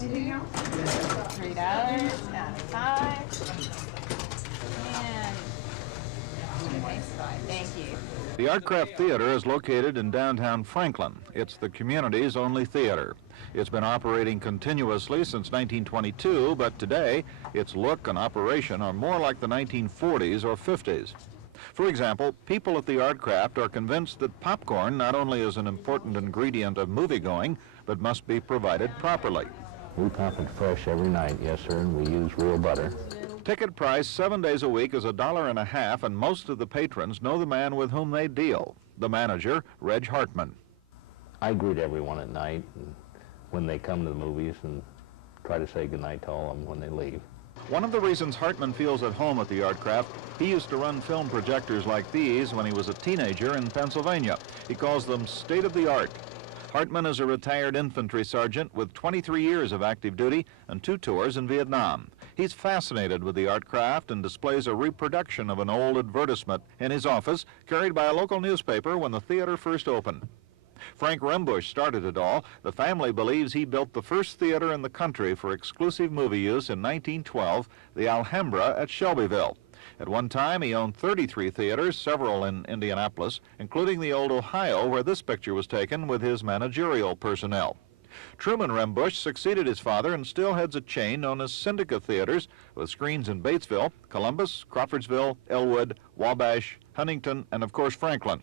$3.95. And thank you. The Artcraft Theatre is located in downtown Franklin. It's the community's only theater. It's been operating continuously since 1922, but today its look and operation are more like the 1940s or 50s. For example, people at the Artcraft are convinced that popcorn not only is an important ingredient of moviegoing, but must be provided properly. We pop it fresh every night, yes sir, and we use real butter. Ticket price 7 days a week is $1.50, and most of the patrons know the man with whom they deal, the manager, Reg Hartman. I greet everyone at night and when they come to the movies and try to say goodnight to all of them when they leave. One of the reasons Hartman feels at home at the Artcraft, he used to run film projectors like these when he was a teenager in Pennsylvania. He calls them state-of-the-art. Hartman is a retired infantry sergeant with 23 years of active duty and 2 tours in Vietnam. He's fascinated with the Artcraft and displays a reproduction of an old advertisement in his office carried by a local newspaper when the theater first opened. Frank Rembush started it all. The family believes he built the first theater in the country for exclusive movie use in 1912, the Alhambra at Shelbyville. At one time, he owned 33 theaters, several in Indianapolis, including the old Ohio, where this picture was taken with his managerial personnel. Truman Rembush succeeded his father and still heads a chain known as Syndica Theaters, with screens in Batesville, Columbus, Crawfordsville, Elwood, Wabash, Huntington, and of course Franklin.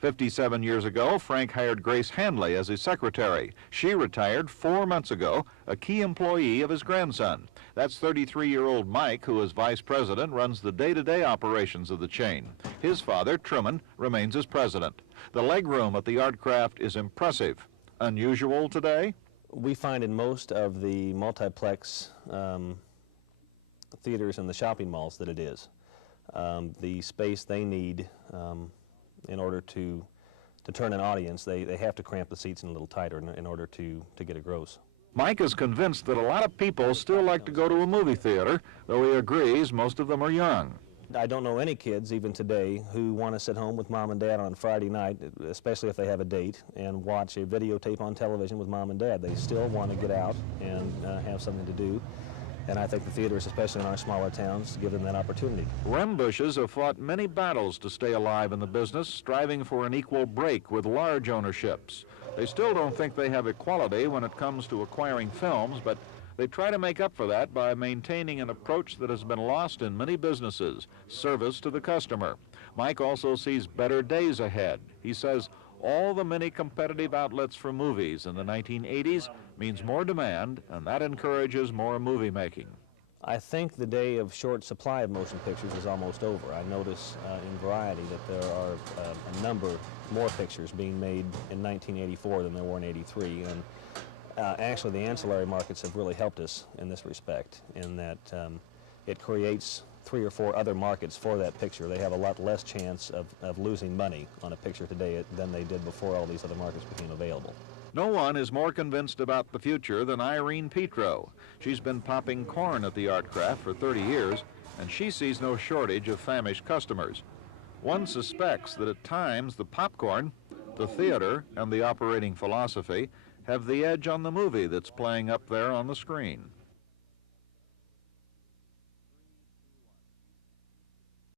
57 years ago, Frank hired Grace Handley as his secretary. She retired 4 months ago, a key employee of his grandson. That's 33-year-old Mike, who as vice president runs the day-to-day operations of the chain. His father, Truman, remains as president. The legroom at the Artcraft is impressive. Unusual today? We find in most of the multiplex theaters and the shopping malls that it is. The space they need in order to turn an audience, they have to cramp the seats in a little tighter in order to get a gross. Mike is convinced that a lot of people still like to go to a movie theater, though he agrees most of them are young. I don't know any kids, even today, who want to sit home with mom and dad on Friday night, especially if they have a date, and watch a videotape on television with mom and dad. They still want to get out and have something to do. And I think the theaters, especially in our smaller towns, give them that opportunity. Rembushes have fought many battles to stay alive in the business, striving for an equal break with large ownerships. They still don't think they have equality when it comes to acquiring films, but they try to make up for that by maintaining an approach that has been lost in many businesses, service to the customer. Mike also sees better days ahead. He says all the many competitive outlets for movies in the 1980s means more demand, and that encourages more movie making. I think the day of short supply of motion pictures is almost over. I notice in Variety that there are a number more pictures being made in 1984 than there were in '83, and actually the ancillary markets have really helped us in this respect, in that it creates 3 or 4 other markets for that picture. They have a lot less chance of losing money on a picture today than they did before all these other markets became available. No one is more convinced about the future than Irene Petro. She's been popping corn at the Artcraft for 30 years, and she sees no shortage of famished customers. One suspects that at times the popcorn, the theater, and the operating philosophy have the edge on the movie that's playing up there on the screen.